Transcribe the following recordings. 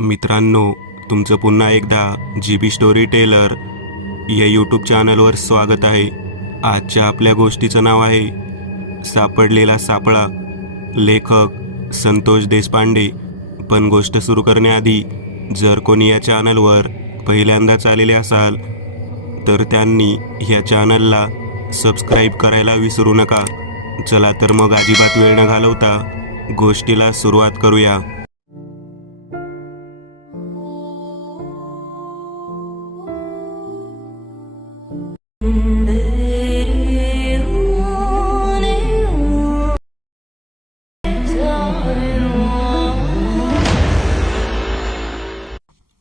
मित्रांनो, तुमचं पुन्हा एकदा GB स्टोरी टेलर या यूट्यूब चॅनलवर स्वागत आहे. आजच्या आपल्या गोष्टीचं नाव आहे सापडलेला सापळा. लेखक संतोष देशपांडे. पण गोष्ट सुरू करण्याआधी जर कोणी या चॅनलवर पहिल्यांदाच आलेले असाल तर त्यांनी ह्या चॅनलला सबस्क्राईब करायला विसरू नका. चला तर मग अजिबात वेळ न घालवता गोष्टीला सुरुवात करूया.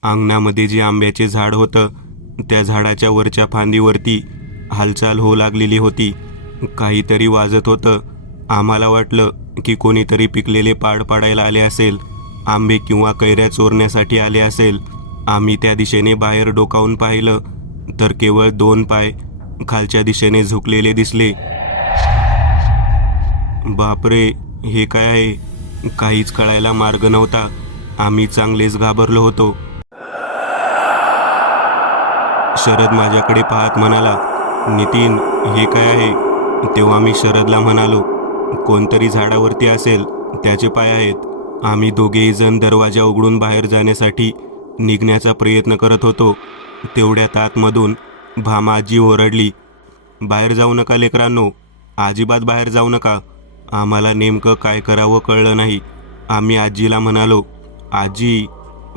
अंगणामध्ये जे आंब्याचे झाड होतं त्या झाडाच्या वरच्या फांदीवरती हालचाल होऊ लागलेली होती. काहीतरी वाजत होतं. आम्हाला वाटलं की कोणीतरी पिकलेले पाड पाडायला आले असेल, आंबे किंवा कैऱ्या चोरण्यासाठी आले असेल. आम्ही त्या दिशेने बाहेर डोकावून पाहिलं तर केवळ 2 पाय खालच्या दिशेने झुकलेले दिसले. बापरे, हे काय आहे? काहीच कळायला मार्ग नव्हता. आम्ही चांगलेच घाबरलो होतो. शरद माझ्याकडे पाहत म्हणाला, नितीन, हे काय आहे? तेव्हा मी शरदला म्हणालो, कोणतरी झाडावरती असेल, त्याचे पाय आहेत. आम्ही दोघेही जण दरवाजा उघडून बाहेर जाण्यासाठी निघण्याचा प्रयत्न करत होतो. तेवढ्यात आतमधून भामा आजी ओरडली, बाहेर जाऊ नका लेकरांनो, अजिबात बाहेर जाऊ नका. आम्हाला नेमकं काय करावं कळलं नाही. आम्ही आजीला म्हणालो, आजी,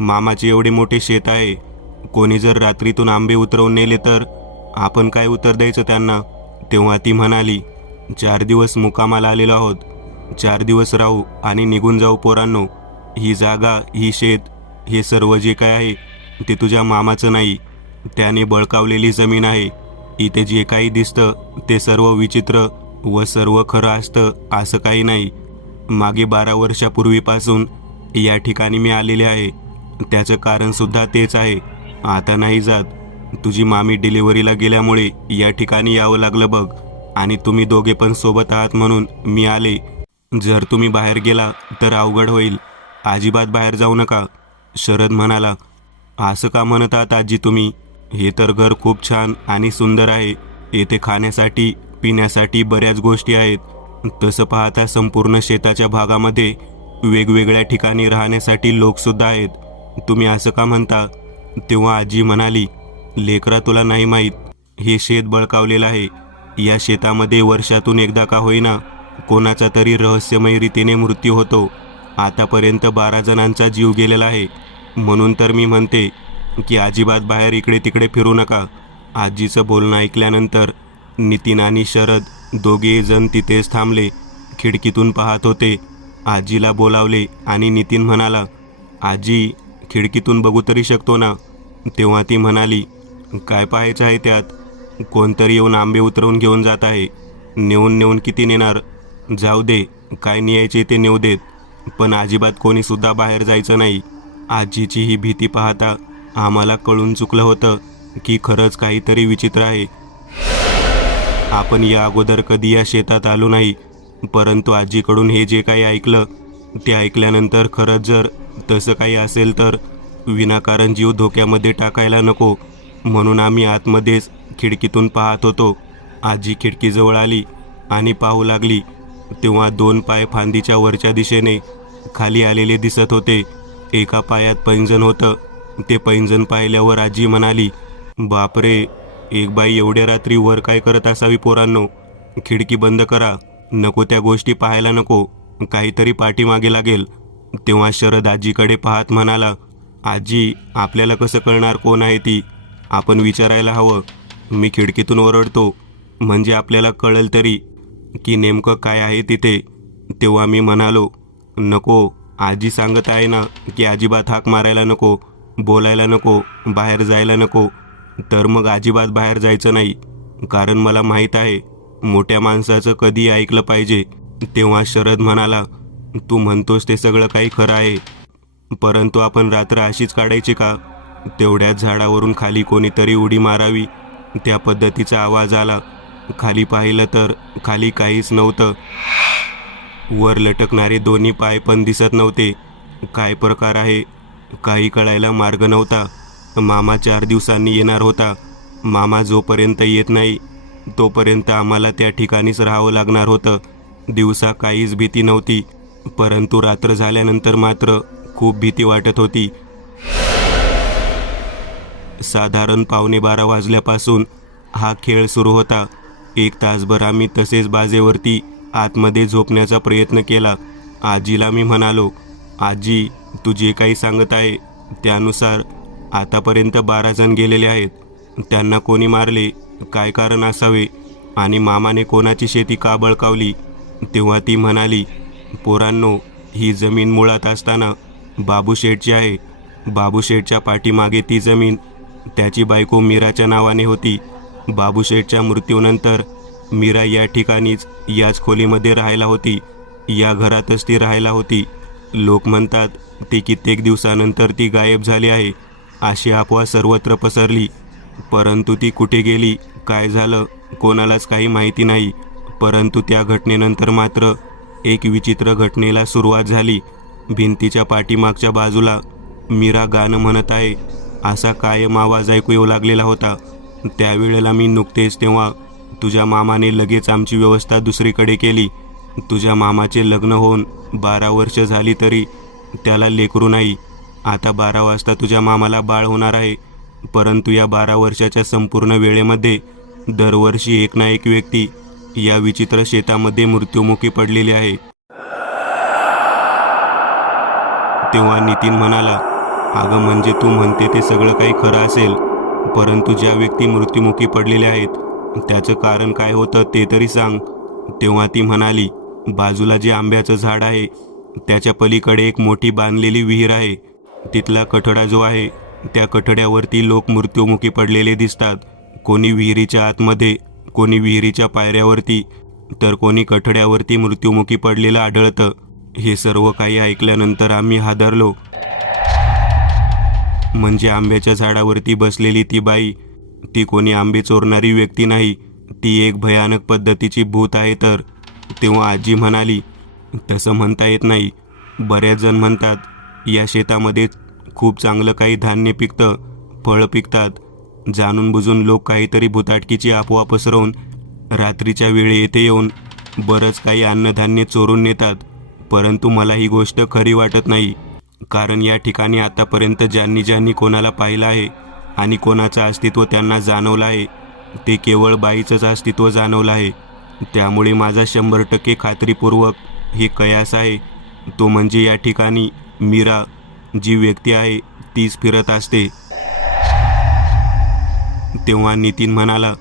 मामाचे एवढे मोठे शेत आहे, कोणी जर रात्रीतून आंबे उतरवून नेले तर आपण काय उत्तर द्यायचं त्यांना? तेव्हा ती म्हणाली, 4 दिवस मुक्कामाला आलेलो आहोत, 4 दिवस राहू आणि निघून जाऊ पोरांनो. ही जागा, ही शेत, हे सर्व जे काय आहे ते तुझ्या मामाचं नाही. त्याने बळकावलेली जमीन आहे. इथे जे काही दिसतं ते सर्व विचित्र व सर्व खरं असतं असं काही नाही. मागे 12 वर्षापूर्वीपासून या ठिकाणी मी आलेले आहे. त्याचं कारणसुद्धा तेच आहे. आता नाही जात. तुझी मामी डिलिव्हरीला गेल्यामुळे या ठिकाणी यावं लागलं बघ, आणि तुम्ही दोघे पण सोबत आहात म्हणून मी आले. जर तुम्ही बाहेर गेला तर अवघड होईल. अजिबात बाहेर जाऊ नका. शरद म्हणाला, असं का म्हणत आहात आजी तुम्ही? हे तर घर खूप छान आणि सुंदर आहे. येथे खाण्यासाठी पिण्यासाठी बऱ्याच गोष्टी आहेत. तसं पाहता संपूर्ण शेताच्या भागामध्ये वेगवेगळ्या ठिकाणी राहण्यासाठी लोकसुद्धा आहेत. तुम्ही असं का म्हणता? तेव्हा आजी म्हणाली, लेकरा, तुला नाही माहीत, हे शेत बळकावलेलं आहे. या शेतामध्ये वर्षातून एकदा का होईना कोणाचा तरी रहस्यमय रीतीने मृत्यू होतो. आतापर्यंत 12 जणांचा जीव गेलेला आहे. म्हणून तर मी म्हणते की अजिबात बाहेर इकडे तिकडे फिरू नका. आजीचं बोलणं ऐकल्यानंतर नितीन आणि शरद दोघेही जण तिथेच थांबले. खिडकीतून पाहत होते. आजीला बोलावले आणि नितीन म्हणाला, आजी, खिडकीतून बघू तरी शकतो ना? तेव्हा ती म्हणाली, काय पाहायचं आहे त्यात? कोणतरी येऊन आंबे उतरवून घेऊन जात आहे. नेऊन किती नेणार? जाऊ दे, काय न्यायचे ते नेऊ देत, पण अजिबात कोणीसुद्धा बाहेर जायचं नाही. आजीची ही भीती पाहता आम्हाला कळून चुकलं होतं की खरंच काहीतरी विचित्र आहे. आपण या अगोदर कधी या शेतात आलो नाही, परंतु आजीकडून हे जे काही ऐकलं ते ऐकल्यानंतर खरंच जर तसं काही असेल तर विनाकारण जीव धोक्यामध्ये टाकायला नको, म्हणून आम्ही आतमध्येच खिडकीतून पाहत होतो. आजी खिडकीजवळ आली आणि पाहू लागली. तेव्हा 2 पाय फांदीच्या वरच्या दिशेने खाली आलेले दिसत होते. एका पायात पैंजण होतं. ते पैंजण पाहिल्यावर आजी म्हणाली, बापरे, एक बाई एवढ्या रात्री वर काय करत असावी पोरांनो? खिडकी बंद करा. नको त्या गोष्टी पाहायला नको, काहीतरी पाठीमागे लागेल. तेव्हा शरद आजीकडे पाहत म्हणाला, आजी, आपल्याला कसं कळणार कोण आहे ती? आपण विचारायला हवं. मी खिडकीतून ओरडतो म्हणजे आपल्याला कळेल तरी की नेमकं काय आहे तिथे. तेव्हा मी म्हणालो, नको, आजी सांगत आहे ना की अजिबात हाक मारायला नको, बोलायला नको, बाहेर जायला नको. तर मग अजिबात बाहेर जायचं नाही, कारण मला माहीत आहे मोठ्या माणसाचं कधी ऐकलं पाहिजे. तेव्हा शरद म्हणाला, तू म्हणतोस ते सगळं काही खरं आहे, परंतु आपण रात्र अशीच काढायची का? तेवढ्याच झाडावरून खाली कोणीतरी उडी मारावी, त्या पद्धतीचा आवाज आला. खाली पाहिलं तर खाली काहीच नव्हतं. वर लटकणारे 2 पाय पण दिसत नव्हते. काय प्रकार आहे काही कळायला मार्ग नव्हता. मामा 4 दिवसांनी येणार होता. मामा जोपर्यंत येत नाही तोपर्यंत आम्हाला त्या ठिकाणीच राहावं लागणार होतं. दिवसा काहीच भीती नव्हती, परंतु रात्र झाल्यानंतर मात्र खूप भीती वाटत होती. साधारण 11:15 वाजल्यापासून हा खेळ सुरू होता. 1 तासभर आम्ही तसेच बाजेवरती आतमध्ये झोपण्याचा प्रयत्न केला. आजीला मी म्हणालो, आजी, तू जे काही सांगत आहे त्यानुसार आतापर्यंत 12 जण गेलेले आहेत. त्यांना कोणी मारले, काय कारण असावे, आणि मामाने कोणाची शेती का बळकावली? तेव्हा ती म्हणाली, पोरांनो, ही जमीन मुळात असताना बाबूशेठची आहे. बाबूशेठच्या पाठीमागे ती जमीन त्याची बायको मीराच्या नावाने होती. बाबूशेठच्या मृत्यूनंतर मीरा या ठिकाणीच याच खोलीमध्ये राहायला होती. या घरातच ती राहायला होती. लोक म्हणतात ती कित्येक दिवसानंतर ती गायब झाली आहे, अशी अफवा सर्वत्र पसरली. परंतु ती कुठे गेली, काय झालं, कोणालाच काही माहिती नाही. परंतु त्या घटनेनंतर मात्र एक विचित्र घटनेला सुरुवात झाली. भिंतीच्या पाठीमागच्या बाजूला मीरा गाणं म्हणत आहे असा कायम आवाज ऐकू येऊ लागलेला होता. त्यावेळेला मी नुकतेच तेव्हा तुझ्या मामाने लगेच आमची व्यवस्था दुसरीकडे केली. तुझ्या मामाचे लग्न होऊन 12 वर्ष झाली तरी त्याला लेकरू नाही. आता 12 वाजता तुझ्या मामाला बाळ होणार आहे. परंतु या 12 वर्षाच्या संपूर्ण वेळेमध्ये दरवर्षी एक ना एक व्यक्ती या विचित्र शेतामध्ये मृत्युमुखी पडलेली आहे. तेव्हा नितीन म्हणाला, अगं म्हणजे तू म्हणते ते सगळं काही खरं असेल, परंतु ज्या व्यक्ती मृत्युमुखी पडलेल्या आहेत त्याचं कारण काय होतं ते तरी सांग. तेव्हा ती म्हणाली, बाजूला जे आंब्याचं झाड आहे त्याच्या पलीकडे एक मोठी बांधलेली विहीर आहे. तिथला कठडा जो आहे त्या कठड्यावरती लोक मृत्युमुखी पडलेले दिसतात. कोणी विहिरीच्या आतमध्ये, कोणी विहिरीच्या पायऱ्यावरती, तर कोणी कठड्यावरती मृत्युमुखी पडलेलं आढळतं. हे सर्व काही ऐकल्यानंतर आम्ही हादरलो. म्हणजे आंब्याच्या झाडावरती बसलेली ती बाई, ती कोणी आंबे चोरणारी व्यक्ती नाही, ती एक भयानक पद्धतीची भूत आहे तर. तेव्हा आजी म्हणाली, तसं म्हणता येत नाही. बऱ्याच जण म्हणतात या शेतामध्ये खूप चांगलं काही धान्य पिकतं, फळं पिकतात. जाणून बुजून लोक काहीतरी भुताटकीची अफवा पसरवून रात्रीच्या वेळी येथे येऊन बरंच काही अन्नधान्य चोरून नेतात. परंतु मला ही गोष्ट खरी वाटत नाही, कारण या ठिकाणी आतापर्यंत ज्यांनी ज्यांनी कोणाला पाहिलं आहे आणि कोणाचं अस्तित्व त्यांना जाणवलं आहे ते केवळ बाईचंच अस्तित्व जाणवलं आहे. त्यामुळे माझा 100% खात्रीपूर्वक हे कयास आहे, तो म्हणजे या ठिकाणी मीरा जी व्यक्ती आहे तीच फिरत असते. तेव्हा नितीन म्हणाला,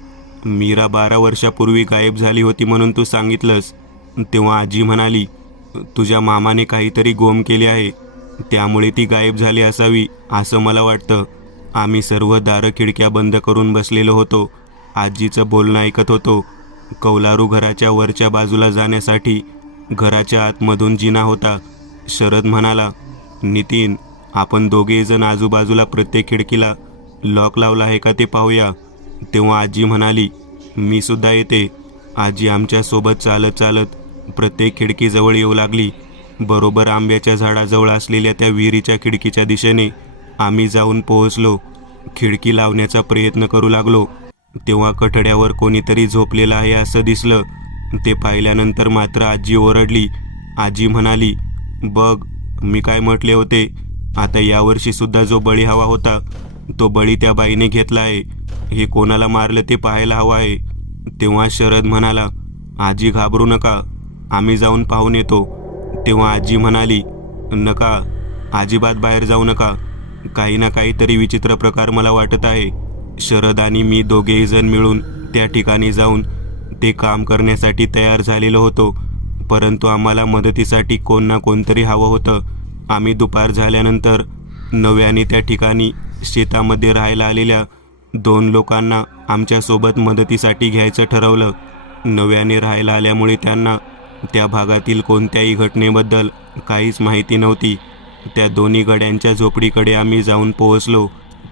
मीरा 12 वर्षापूर्वी गायब झाली होती म्हणून तू सांगितलंस. तेव्हा आजी म्हणाली, तुझ्या मामाने काहीतरी गोम केले आहे, त्यामुळे ती गायब झाली असावी असं मला वाटतं. आम्ही सर्व दारं खिडक्या बंद करून बसलेलो होतो. आजीचं बोलणं ऐकत होतो. कौलारू घराच्या वरच्या बाजूला जाण्यासाठी घराच्या आतमधून जिना होता. शरद म्हणाला, नितीन, आपण दोघे जण आजूबाजूला प्रत्येक खिडकीला लॉक लावला आहे का ते पाहूया. तेव्हा आजी म्हणाली, मी सुद्धा येते. आजी आमच्यासोबत चालत चालत प्रत्येक खिडकीजवळ येऊ लागली. बरोबर आंब्याच्या झाडाजवळ असलेल्या त्या विहिरीच्या खिडकीच्या दिशेने आम्ही जाऊन पोहोचलो. खिडकी लावण्याचा प्रयत्न करू लागलो. तेव्हा कठड्यावर कोणीतरी झोपलेलं आहे असं दिसलं. ते पाहिल्यानंतर मात्र आजी ओरडली. आजी म्हणाली, बघ, मी काय म्हटले होते, आता यावर्षी सुद्धा जो बळी हवा होता तो बळी त्या बाईने घेतला आहे. हे कोणाला मारलं ते पाहायला हवं आहे. तेव्हा शरद म्हणाला, आजी घाबरू नका, आम्ही जाऊन पाहून येतो. तेव्हा आजी म्हणाली, नका, अजिबात बाहेर जाऊ नका, काही ना काहीतरी विचित्र प्रकार मला वाटत आहे. शरद आणि मी दोघेही जण मिळून त्या ठिकाणी जाऊन ते काम करण्यासाठी तयार झालेलो होतो. परंतु आम्हाला मदतीसाठी कोण ना कोणतरी हवं होतं. आम्ही दुपार झाल्यानंतर नव्याने त्या ठिकाणी शेतामध्ये राहायला आलेल्या 2 लोकांना आमच्यासोबत मदतीसाठी घ्यायचं ठरवलं. नव्याने राहायला आल्यामुळे त्यांना त्या भागातील कोणत्याही घटनेबद्दल काहीच माहिती नव्हती. त्या दोन्ही गड्यांच्या झोपडीकडे आम्ही जाऊन पोहोचलो.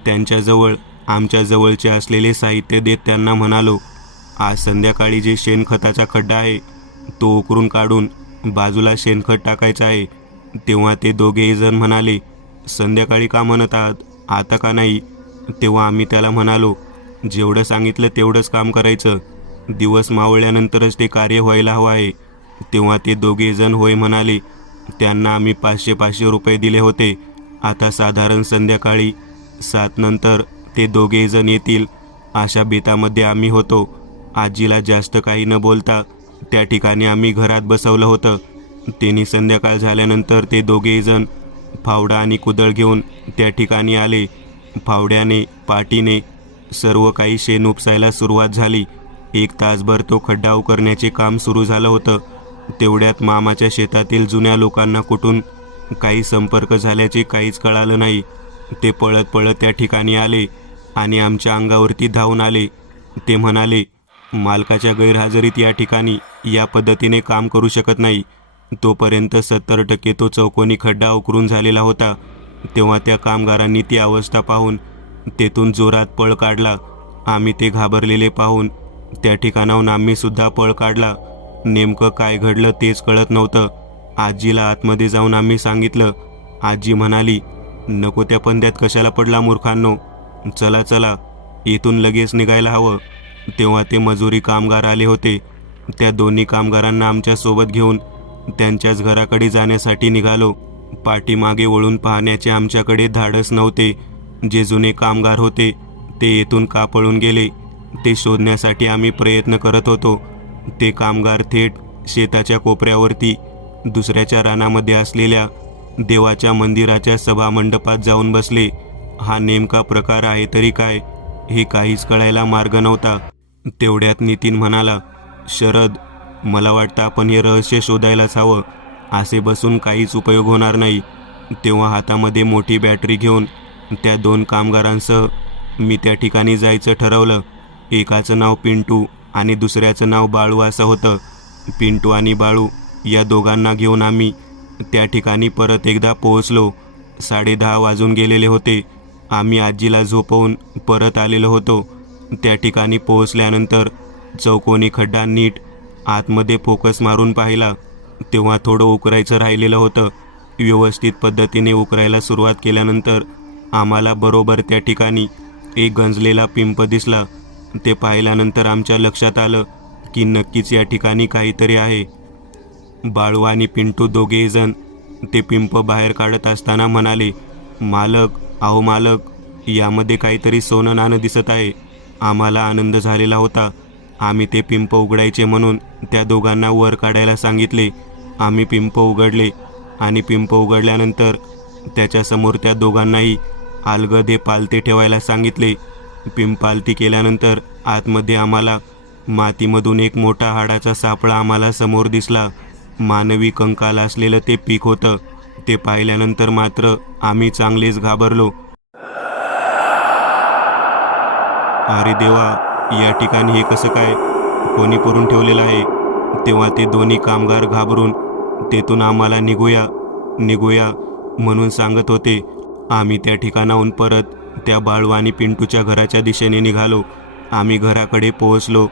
त्यांच्याजवळ आमच्या जवळचे असलेले साहित्य देत त्यांना म्हणालो, आज संध्याकाळी जे शेणखताचा खड्डा आहे तो उकरून काढून बाजूला शेणखत टाकायचं आहे. तेव्हा ते दोघेही जण म्हणाले, संध्याकाळी का म्हणत आहात, आता का नाही? तेव्हा आम्ही त्याला म्हणालो, जेवढं सांगितलं तेवढंच काम करायचं, दिवस मावळल्यानंतरच ते कार्य व्हायला हवं आहे. तेव्हा ते दोघेजण होय म्हणाले. त्यांना आम्ही 500-500 रुपये दिले होते. आता साधारण संध्याकाळी 7 नंतर ते दोघेजण येतील अशा बेतामध्ये आम्ही होतो. आजीला जास्त काही न बोलता त्या ठिकाणी आम्ही घरात बसवलं होतं. त्यांनी संध्याकाळ झाल्यानंतर ते दोघेजण फावडा आणि कुदळ घेऊन त्या ठिकाणी आले. फावड्याने पाटीने सर्व काही शेण उपसायला सुरुवात झाली. 1 तासभर तो खड्डा उकरण्याचे काम सुरू झालं होतं. तेवढ्यात मामाच्या शेतातील जुन्या लोकांना कुठून काही संपर्क झाल्याचे काहीच कळालं नाही. ते पळत पळत त्या ठिकाणी आले आणि आमच्या अंगावरती धावून आले. ते म्हणाले, मालकाच्या गैरहजेरीत या ठिकाणी या पद्धतीने काम करू शकत नाही. तोपर्यंत 70% तो चौकोनी खड्डा उकरून झालेला होता. तेव्हा त्या कामगारांनी ती अवस्था पाहून तेथून जोरात पळ काढला. आम्ही ते घाबरलेले पाहून त्या ठिकाणाहून आम्ही सुद्धा पळ काढला. नेमकं काय घडलं तेच कळत नव्हतं. आजीला आतमध्ये जाऊन आम्ही सांगितलं. आजी म्हणाली, नको त्या पंद्यात कशाला पडला मूर्खांनो, चला चला इथून लगेच निघायला हवं. तेव्हा ते मजुरी कामगार आले होते. त्या दोन्ही कामगारांना आमच्यासोबत घेऊन त्यांच्याच घराकडे जाण्यासाठी निघालो. पाठीमागे वळून पाहण्याचे आमच्याकडे धाडस नव्हते. जे जुने कामगार होते ते येथून का पळून गेले ते शोधण्यासाठी आम्ही प्रयत्न करत होतो. ते कामगार थेट शेताच्या कोपऱ्यावरती दुसऱ्याच्या रानामध्ये असलेल्या देवाच्या मंदिराच्या सभामंडपात जाऊन बसले. हा नेमका प्रकार आहे तरी काय, हे काहीच कळायला मार्ग नव्हता. तेवढ्यात नितीन म्हणाला, शरद, मला वाटतं आपण हे रहस्य शोधायलाच हवं. असे बसून काहीच उपयोग होणार नाही. तेव्हा हातामध्ये मोठी बॅटरी घेऊन त्या 2 कामगारांसह मी त्या ठिकाणी जायचं ठरवलं. एकाचं नाव पिंटू आणि दुसऱ्याचं नाव बाळू असं होतं. पिंटू आणि बाळू या दोघांना घेऊन आम्ही त्या ठिकाणी परत एकदा पोहोचलो. 10:30 वाजून गेलेले होते. आम्ही आजीला झोपवून परत आलेलो होतो. त्या ठिकाणी पोहोचल्यानंतर चौकोनी खड्डा नीट आतमध्ये फोकस मारून पाहिला. तेव्हा थोडं उकरायचं राहिलेलं होतं. व्यवस्थित पद्धतीने उकरायला सुरुवात केल्यानंतर आम्हाला बरोबर त्या ठिकाणी एक गंजलेला पिंप दिसला. ते पाहिल्यानंतर आमच्या लक्षात आलं की नक्कीच या ठिकाणी काहीतरी आहे. बाळू आणि पिंटू दोघेजण ते पिंप बाहेर काढत असताना म्हणाले, मालक, अहो मालक, यामध्ये काहीतरी सोनं नाणं दिसत आहे. आम्हाला आनंद झालेला होता. आम्ही ते पिंप उघडायचे म्हणून त्या दोघांना वर काढायला सांगितले. आम्ही पिंप उघडले आणि पिंप उघडल्यानंतर त्याच्यासमोर त्या दोघांनाही अलगद हे पालते ठेवायला सांगितले. पिंप पालती केल्यानंतर आतमध्ये आम्हाला मातीमधून एक मोठा हाडाचा सापळा आम्हाला समोर दिसला. मानवी कंकाल असलेलं ते पीक होतं. ते पाहिल्यानंतर मात्र आम्ही चांगलेच घाबरलो. अरे देवा, या ठिकाणी हे कसं काय, कोणी पुरून ठेवलेलं आहे? तेव्हा ते दोन्ही कामगार घाबरून तेथून आम्हाला निघूया निघूया म्हणून सांगत होते. आम्ही त्या ठिकाणाहून परत त्या बाळू आणि पिंटूच्या घराच्या दिशेने निघालो. आम्ही घराकडे पोहोचलो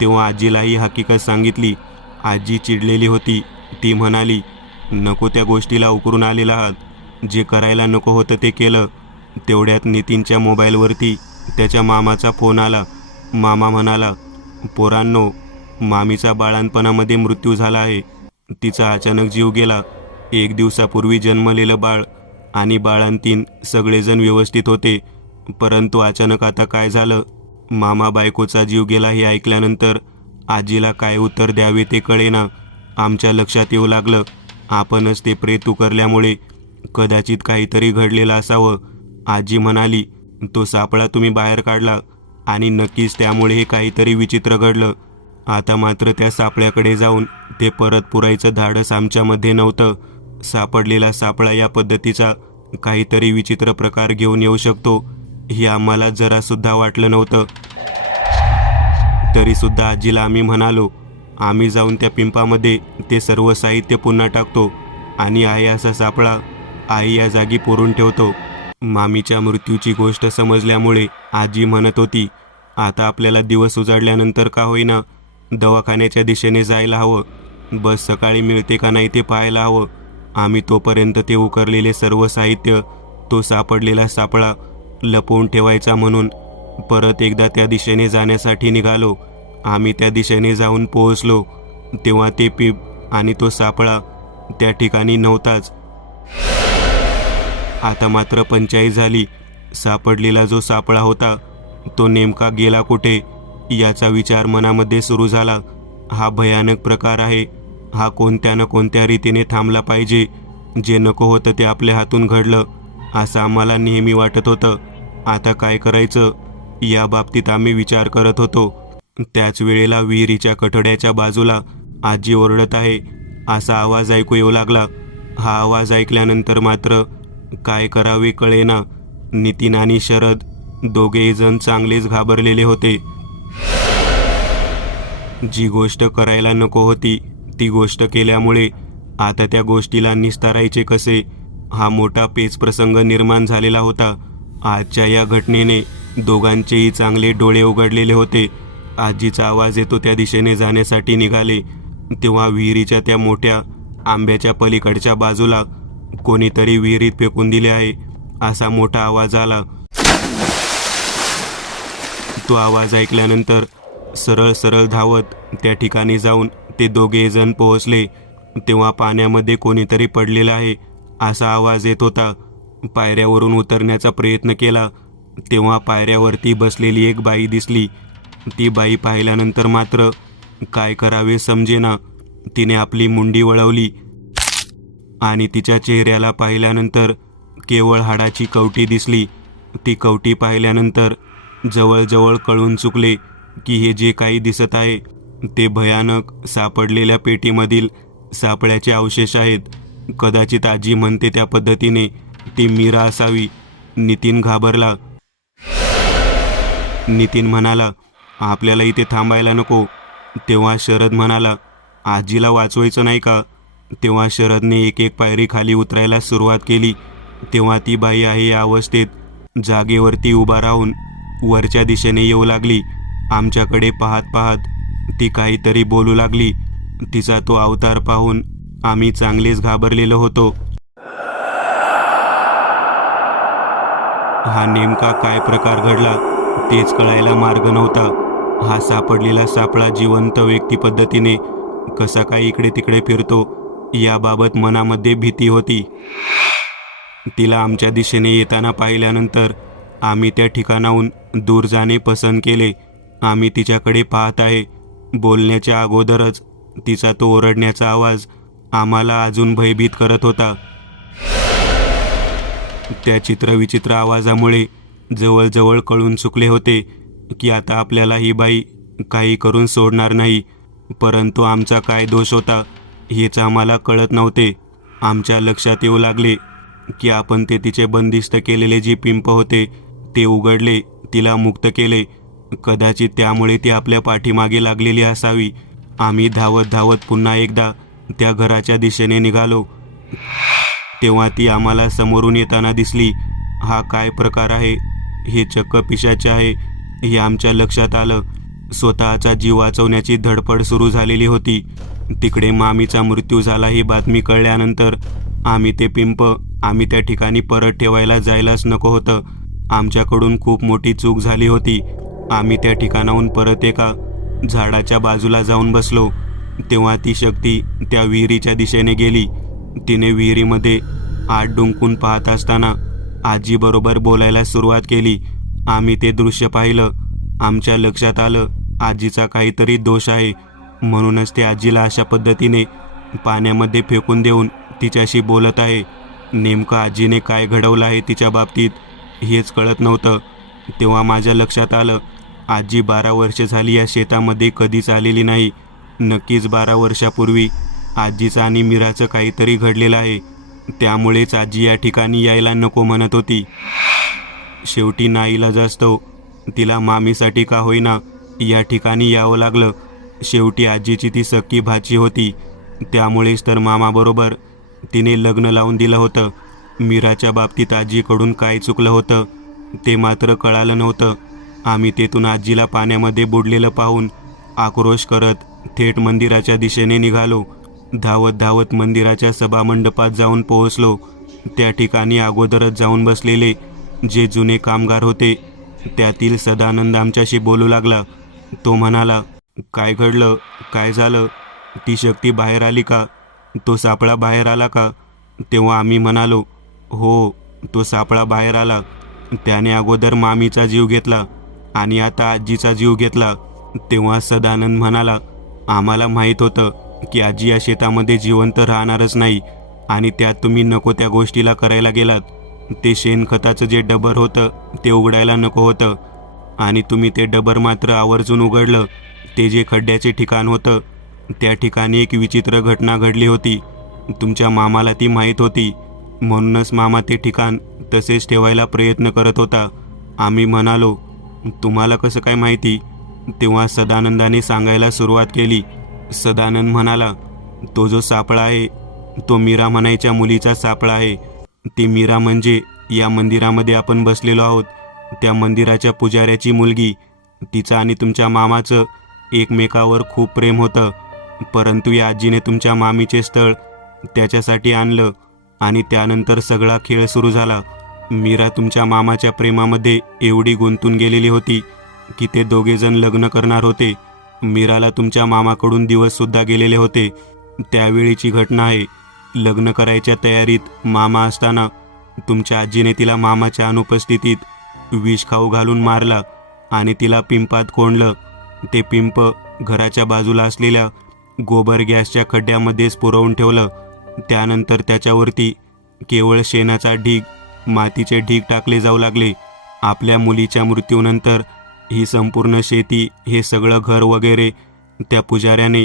तेव्हा आजीला ही हकीकत सांगितली. आजी चिडलेली होती. ती म्हणाली, नको त्या गोष्टीला उकरून आलेला आहात. जे करायला नको होतं ते केलं. तेवढ्यात नितीनच्या मोबाईलवरती त्याच्या मामाचा फोन आला. मामा म्हणाला, पोरांनो, मामीचा बाळांपणामध्ये मृत्यू झाला आहे. तिचा अचानक जीव गेला. 1 दिवसापूर्वी जन्मलेलं बाळ आणि बाळंतीण सगळेजण व्यवस्थित होते. परंतु अचानक आता काय झालं? मामा बायकोचा जीव गेला हे ऐकल्यानंतर आजीला काय उत्तर द्यावे ते कळेना. आमच्या लक्षात येऊ लागलं, आपणच ते प्रेत उकरल्यामुळे कदाचित काहीतरी घडलेलं असावं. आजी म्हणाली, तो सापळा तुम्ही बाहेर काढला आणि नक्कीच त्यामुळे हे काहीतरी विचित्र घडलं. आता मात्र त्या सापळ्याकडे जाऊन ते परत पुरायचं धाडस आमच्यामध्ये नव्हतं. सापडलेला सापळा या पद्धतीचा काहीतरी विचित्र प्रकार घेऊन येऊ शकतो हे आम्हाला जरासुद्धा वाटलं नव्हतं. तरीसुद्धा आजीला आम्ही म्हणालो, आम्ही जाऊन त्या पिंपामध्ये ते सर्व साहित्य पुन्हा टाकतो आणि आहे असा सापळा आई या जागी पुरून ठेवतो. मामीच्या मृत्यूची गोष्ट समजल्यामुळे आजी म्हणत होती, आता आपल्याला दिवस उजाडल्यानंतर का होईना दवाखान्याच्या दिशेने जायला हवं. बस सकाळी मिळते का नाही ते पाहायला हवं. आम्ही तोपर्यंत ते उकरलेले सर्व साहित्य तो सापडलेला सापळा लपवून ठेवायचा म्हणून परत एकदा त्या दिशेने जाण्यासाठी निघालो. आम्ही त्या दिशेने जाऊन पोहोचलो तेव्हा ते पीप आणि तो सापळा त्या ठिकाणी नव्हताच. आता मात्र पंचाईत झाली. सापडलेला जो सापळा होता तो नेमका गेला कुठे याचा विचार मनामध्ये सुरू झाला. हा भयानक प्रकार आहे. हा कोणत्या न कोणत्या रीतीने थांबला पाहिजे. जे नको होतं ते आपल्या हातून घडलं असं आम्हाला नेहमी वाटत होतं. आता काय करायचं या बाबतीत आम्ही विचार करत होतो. त्याच वेळेला विहिरीच्या कठड्याच्या बाजूला आजी ओरडत आहे असा आवाज ऐकू येऊ लागला. हा आवाज ऐकल्यानंतर मात्र काय करावे कळेना. नितीन आणि शरद दोघेही जण चांगलेच घाबरलेले होते. जी गोष्ट करायला नको होती ती गोष्ट केल्यामुळे आता त्या गोष्टीला निस्तारायचे कसे हा मोठा पेच प्रसंग निर्माण झालेला होता. आजच्या या घटनेने दोघांचेही चांगले डोळे उघडलेले होते. आजीचा आवाज येतो त्या दिशेने जाण्यासाठी निघाले तेव्हा विहिरीच्या त्या मोठ्या आंब्याच्या पलीकडच्या बाजूला कोणीतरी विहिरीत फेकून दिले आहे असा मोठा आवाज आला. तो आवाज ऐकल्यानंतर सरळ सरळ धावत त्या ठिकाणी जाऊन ते दोघे जण पोहोचले तेव्हा पाण्यामध्ये कोणीतरी पडलेलं आहे असा आवाज येत होता. पायऱ्यावरून उतरण्याचा प्रयत्न केला तेव्हा पायऱ्यावरती बसलेली एक बाई दिसली. ती बाई पाहिल्यानंतर मात्र काय करावे समजेना. तिने आपली मुंडी वळवली आणि तिच्या चेहऱ्याला पाहिल्यानंतर केवळ हाडाची कवटी दिसली. ती कवटी पाहिल्यानंतर जवळजवळ कळून चुकले की हे जे काही दिसत आहे ते भयानक सापडलेल्या पेटीमधील सापळ्याचे अवशेष आहेत. कदाचित आजी म्हणते त्या पद्धतीने ती मीरा असावी. नितीन घाबरला. नितीन म्हणाला आपल्याला इथे थांबायला नको. तेव्हा शरद म्हणाला आजीला वाचवायचं नाही का. तेव्हा शरदने एक एक पायरी खाली उतरायला सुरुवात केली तेव्हा ती बाई आहे या अवस्थेत जागेवरती उभा राहून वरच्या दिशेने येऊ लागली. आमच्याकडे पाहत पाहत ती काहीतरी बोलू लागली. तिचा तो अवतार पाहून आम्ही चांगलेच घाबरलेलो होतो. हा नेमका काय प्रकार घडला तेच कळायला मार्ग नव्हता. हा सापडलेला सापळा जिवंत व्यक्ती पद्धतीने कसा काय इकडे तिकडे फिरतो याबाबत मनामध्ये भीती होती. तिला आमच्या दिशेने येताना पाहिल्यानंतर आम्ही त्या ठिकाणाहून दूर जाणे पसंत केले. आम्ही तिच्याकडे पाहत आहे. बोलण्याच्या अगोदरच तिचा तो ओरडण्याचा आवाज आम्हाला अजून भयभीत करत होता. त्या चित्रविचित्र आवाजामुळे जवळजवळ कळून चुकले होते की आता आपल्याला ही बाई काही करून सोडणार नाही. परंतु आमचा काय दोष होता हेच आम्हाला कळत नव्हते. आमच्या लक्षात येऊ लागले की आपण ते तिचे बंदिस्त केलेले जे पिंप होते ते उघडले, तिला मुक्त केले. कदाचित त्यामुळे ती आपल्या पाठीमागे लागलेली असावी. आम्ही धावत धावत पुन्हा एकदा त्या घराच्या दिशेने निघालो तेव्हा ती आम्हाला समोरून येताना दिसली. हा काय प्रकार आहे. हे चक्क पिशाच आहे हे आमच्या लक्षात आलं. स्वतःचा जीव वाचवण्याची धडपड सुरू झालेली होती. तिकडे मामीचा मृत्यू झाला ही बातमी कळल्यानंतर आम्ही ते पिंप आम्ही त्या ठिकाणी परत ठेवायला जायलाच नको होतं. आमच्याकडून खूप मोठी चूक झाली होती. आम्ही त्या ठिकाणाहून परत एका झाडाच्या बाजूला जाऊन बसलो तेव्हा ती शक्ती त्या विहिरीच्या दिशेने गेली. तिने विहिरीमध्ये आत डुंकून पाहत असताना आजीबरोबर बोलायला सुरुवात केली. आम्ही ते दृश्य पाहिलं. आमच्या लक्षात आलं आजीचा काहीतरी दोष आहे. म्हणूनच ते आजीला अशा पद्धतीने पाण्यामध्ये फेकून देऊन तिच्याशी बोलत आहे. नेमकं आजीने काय घडवलं आहे तिच्या बाबतीत हेच कळत नव्हतं. तेव्हा माझ्या लक्षात आलं आजी 12 वर्ष झाली या शेतामध्ये कधीच आलेली नाही. नक्कीच 12 वर्षापूर्वी आजीचं आणि मीराचं काहीतरी घडलेलं आहे. त्यामुळेच आजी या ठिकाणी यायला नको म्हणत होती. शेवटी नाईलाज असतो तिला मामीसाठी का होईना या ठिकाणी यावं लागलं. शेवटी आजीची ती सख्खी भाची होती. त्यामुळेच तर मामाबरोबर तिने लग्न लावून दिलं होतं. मीराच्या बाबतीत आजीकडून काय चुकलं होतं ते मात्र कळालं नव्हतं. आम्ही तेथून आजीला पाण्यामध्ये बुडलेलं पाहून आक्रोश करत थेट मंदिराच्या दिशेने निघालो. धावत धावत मंदिराच्या सभामंडपात जाऊन पोहोचलो. त्या ठिकाणी अगोदरच जाऊन बसलेले जे जुने कामगार होते त्यातील सदानंद आमच्याशी बोलू लागला. तो म्हणाला, काय घडलं, काय झालं, ती शक्ती बाहेर आली का, तो सापळा बाहेर आला का? तेव्हा आम्ही म्हणालो, हो, तो सापळा बाहेर आला. त्याने अगोदर मामीचा जीव घेतला आणि आता आजीचा जीव घेतला. तेव्हा सदानंद म्हणाला, आम्हाला माहीत होतं की आजी या शेतामध्ये जिवंत राहणारच नाही आणि त्यात तुम्ही नको त्या गोष्टीला करायला गेलात. ते शेणखताचं जे डबर होतं ते उघडायला नको होतं आणि तुम्ही ते डबर मात्र आवर्जून उघडलं. ते जे खड्ड्याचे ठिकाण होतं त्या ठिकाणी एक विचित्र घटना घडली होती. तुमच्या मामाला ती माहीत होती, म्हणूनच मामा ते ठिकाण तसेच ठेवायला प्रयत्न करत होता. आम्ही म्हणालो, तुम्हाला कसं काय माहिती? तेव्हा सदानंदाने सांगायला सुरुवात केली. सदानंद म्हणाला, तो जो सापळा आहे तो मीरा म्हणायच्या मुलीचा सापळा आहे. ती मीरा म्हणजे या मंदिरामध्ये आपण बसलेलो आहोत त्या मंदिराच्या पुजाऱ्याची मुलगी. तिचं आणि तुमच्या मामाचं एकमेकावर खूप प्रेम होतं, परंतु या आजीने तुमच्या मामीचे स्थळ त्याच्यासाठी आणलं आणि त्यानंतर सगळा खेळ सुरू झाला. मीरा तुमच्या मामाच्या प्रेमामध्ये एवढी गुंतून गेलेली होती की ते दोघेजण लग्न करणार होते. मीराला तुमच्या मामाकडून दिवससुद्धा गेलेले होते. त्यावेळीची घटना आहे. लग्न करायच्या तयारीत मामा असताना तुमच्या आजीने तिला मामाच्या अनुपस्थितीत विष खाऊ घालून मारला आणि तिला पिंपात कोंडलं. ते पिंप घराच्या बाजूला असलेल्या गोबर गॅसच्या खड्ड्यामध्येच पुरवून ठेवलं. त्यानंतर त्याच्यावरती केवळ शेणाचा ढीग, मातीचे ढीग टाकले जाऊ लागले. आपल्या मुलीच्या मृत्यूनंतर ही संपूर्ण शेती, हे सगळं घर वगैरे त्या पुजाऱ्याने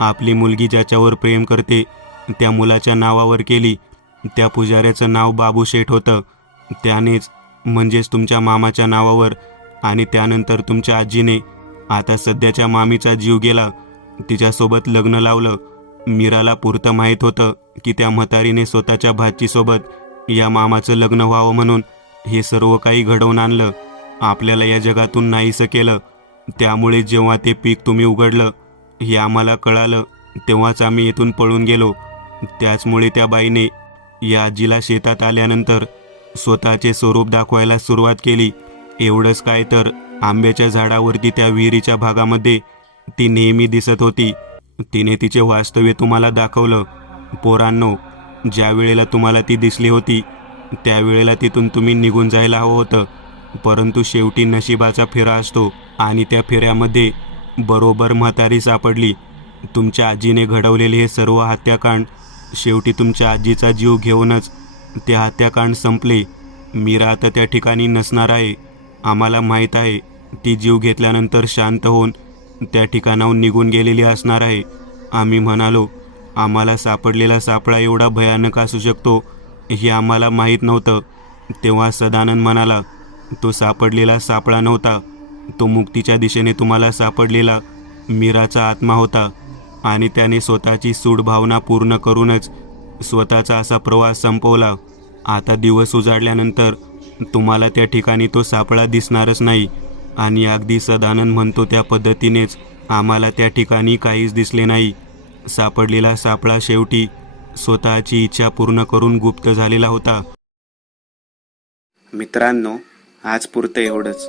आपली मुलगी ज्याच्यावर प्रेम करते त्या मुलाच्या नावावर केली. त्या पुजाऱ्याचं नाव बाबू शेठ होतं. त्यानेच म्हणजेच तुमच्या मामाच्या नावावर. आणि त्यानंतर तुमच्या आजीने आता सध्याच्या मामीचा जीव गेला, तिच्यासोबत लग्न लावलं. मीराला पुरतं माहीत होतं की त्या म्हातारीने स्वतःच्या भाचीसोबत या मामाचं लग्न व्हावं म्हणून हे सर्व काही घडवून आणलं. आपल्याला या जगातून नाहीसं केलं. त्यामुळे जेव्हा ते पीक तुम्ही उघडलं हे आम्हाला कळालं तेव्हाच आम्ही इथून पळून गेलो. त्याचमुळे त्या बाईने या आजीला शेतात आल्यानंतर स्वतःचे स्वरूप दाखवायला सुरुवात केली. एवढंच काय तर आंब्याच्या झाडावरती त्या विहिरीच्या भागामध्ये ती नेहमी दिसत होती. तिने तिचे वास्तव्य तुम्हाला दाखवलं. पोरांनो, ज्या वेळेला तुम्हाला ती दिसली होती त्यावेळेला तिथून तुम्ही निघून जायला हवं होतं, परंतु शेवटी नशिबाचा फेरा असतो आणि त्या फेऱ्यामध्ये बरोबर म्हातारी सापडली. तुमच्या आजीने घडवलेले हे सर्व हत्याकांड शेवटी तुमच्या आजीचा जीव घेऊनच ते हत्याकांड संपले. मीरा आता त्या ठिकाणी नसणार आहे. आम्हाला माहीत आहे ती जीव घेतल्यानंतर शांत होऊन त्या ठिकाणाहून निघून गेलेली असणार आहे. आम्ही म्हणालो, आम्हाला सापडलेला सापळा एवढा भयानक असू शकतो हे आम्हाला माहीत नव्हतं. तेव्हा सदानंद म्हणाला, तो सापडलेला सापळा नव्हता, तो मुक्तीच्या दिशेने तुम्हाला सापडलेला मीराचा आत्मा होता आणि त्याने स्वतःची सूड भावना पूर्ण करूनच स्वतःचा असा प्रवास संपवला. आता दिवस उजाडल्यानंतर तुम्हाला त्या ठिकाणी तो सापळा दिसणारच नाही. आणि अगदी सदानंद म्हणतो त्या पद्धतीनेच आम्हाला त्या ठिकाणी काहीच दिसले नाही. सापडलेला सापळा शेवटी स्वतःची इच्छा पूर्ण करून गुप्त झालेला होता. मित्रांनो, आज पुरतं एवढंच.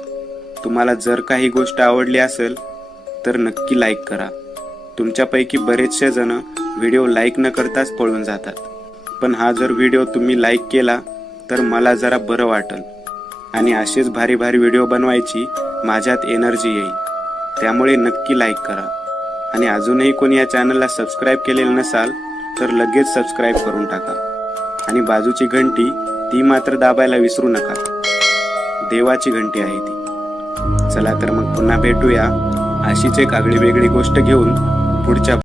तुम्हाला जर काही गोष्ट आवडली असेल तर नक्की लाईक करा. तुमच्यापैकी बरेचसे जण व्हिडिओ लाईक न करताच पळून जातात, पण हा जर व्हिडिओ तुम्ही लाईक केला तर मला जरा बरं वाटेल आणि असेच भारी भारी व्हिडिओ बनवायची माझ्यात एनर्जी येईल. त्यामुळे नक्की लाईक करा. आणि अजूनही कोणी या चॅनलला सबस्क्राईब केलेलं नसाल तर लगेच सबस्क्राईब करून टाका. आणि बाजूची घंटी ती मात्र दाबायला विसरू नका. देवाची घंटी आहे ती. चला तर मग पुन्हा भेटूया अशीच एक आगळी वेगळी गोष्ट घेऊन पुढच्या